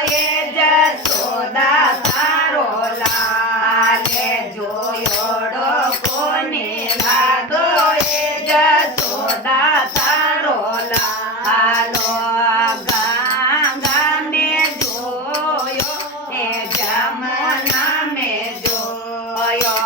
એ જશોદા તારો લાલે જોયોડો કોને લાદો એ જશોદા તારો લાલો ગંગા મે જોયો એ જમના મે જોયો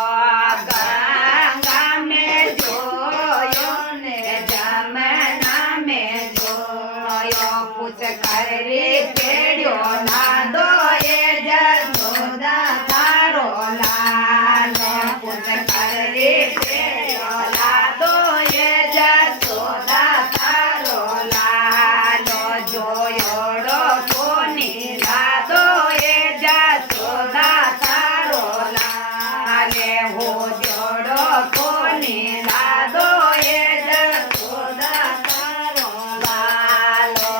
ગંગા મે જોયો ને જમના મે જોયો પૂછ કરે પેડ્યો લાદો એ જશોદા તારો લાલો પૂછ કરે પેડ્યો લાદો એ જશોદા તારો લાલો જોયોડો કોની લાદો એ જશોદા તારો લાલે હો જોડો કોની લાદો એ જશોદા તારો લાલો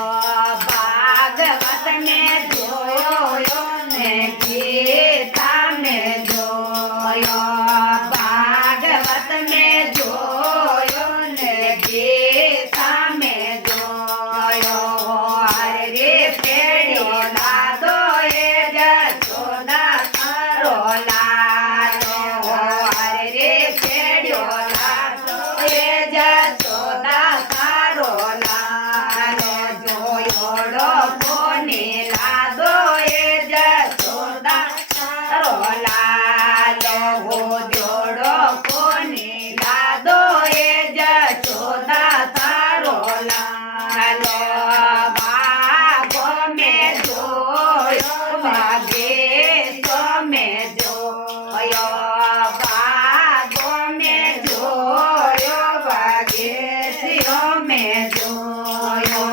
ભાગવત ને જોયો ને ગીતા ને જોયો ભાગવત ને જોયો ને ગીતા ને જોયો હરે પેડ્યો લાદો એ જશોદા તારો લાલો હરે પેડ્યો લાદો એ જશોદા તારો લાલો જોયોડો કોની લાદો એ જશોદા તારો લાલો હો જોડો કોની લાદો એ જશોદા તારો લાલો બાગો મે જોયો વાગે તો મે જોયો બાગો મે જોયો વાગે થયો મે જોયો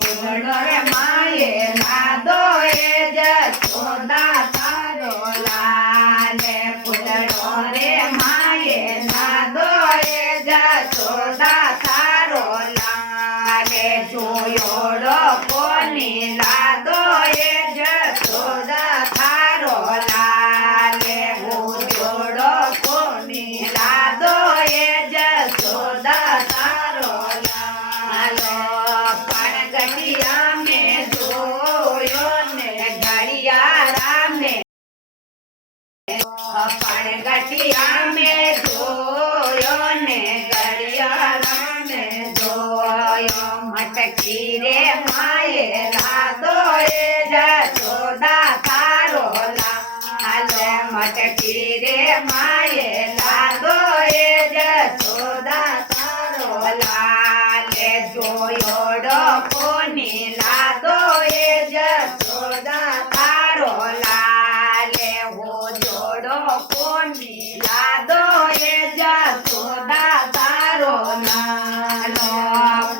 પૂતળો રે માએ લાદો એ જશોદા તારો લાલે પૂતળો રે માએ લાદો એ જશોદા તારો લાલે જોયોડો કોની લાદો એ જશોદા તારો લાલે હું જોડો કોની લાદો એ જશોદા તારો લાલો પડગટિયા મે જોયો ને ઘડિયાળા મે પડગટિયા મે જોયો ને ઘડિયાળા મે જોયો મટકી રે માએ લાદો એ જશોદા તારો લાલે મટકી રે માએ લાદો એ જશોદા તારો લાલે જોયોડો કોની લાદો એ જશોદા તારો લાલે હો જોડો કોની લાદો એ જશોદા તારો લાલો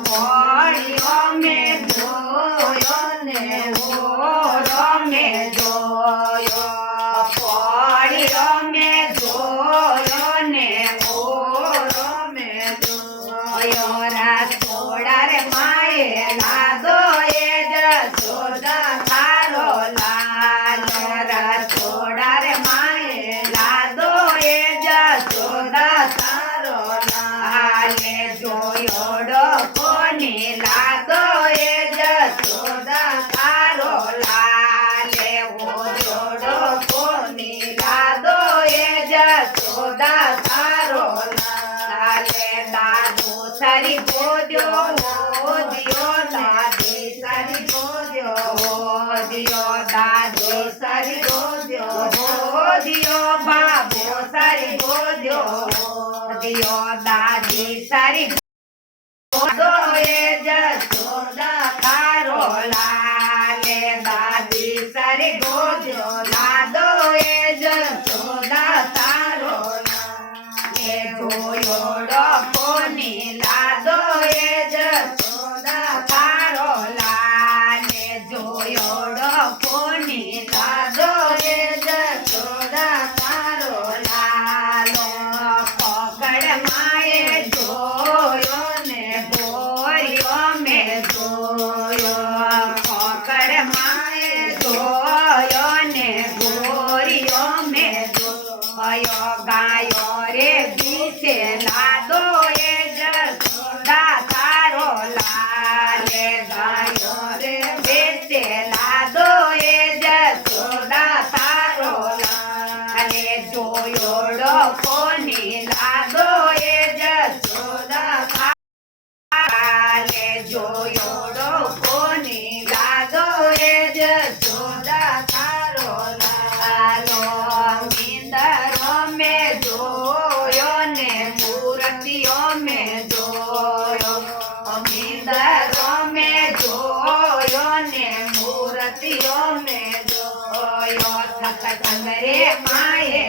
પોળિયો મે જોયો ને ઓરો મે જોયો પોળિયો મે જોયો ને ઓરો મે જોયો રાસોડા રે માએ લાદો એ જશોદા તારો લાલો રાસોડા રે માએ લાદો એ જશોદા તારો લાલે જોયોડો કોની લાદો એ જશોદા તારો લાલે હો જોડો કોની લાદો એ જશોદા તારો લાલે દાદુ સારી ગોદ્યો હો દિયો દાદી સારી ગોદ્યો હો દિયો દાદુ સારી ગોદ્યો હો દિયો બાબો સારી ગોદ્યો હો દિયો દાદી સારી ગોદો એ જશોદા તારો લાલે દાદી સારી ગોદ્યો લાદો એ જશોદા તારો લાલે જોયોડો કોની લાદો એ જશોદા તારો લાલે જોયોડો કોની લાદો એ જશોદા તારો લાલો પકડ માએ જોયો ને ગોરીઓ મે જોયો પકડ માએ જોયો ને ગોરીઓ મે જોયો ગાયો રે દીસે લાદો એ જશોદા તારો લાલે ગાયો રે બેસે લાદો એ સતીઓને જોયો સત્સંગ રે માએ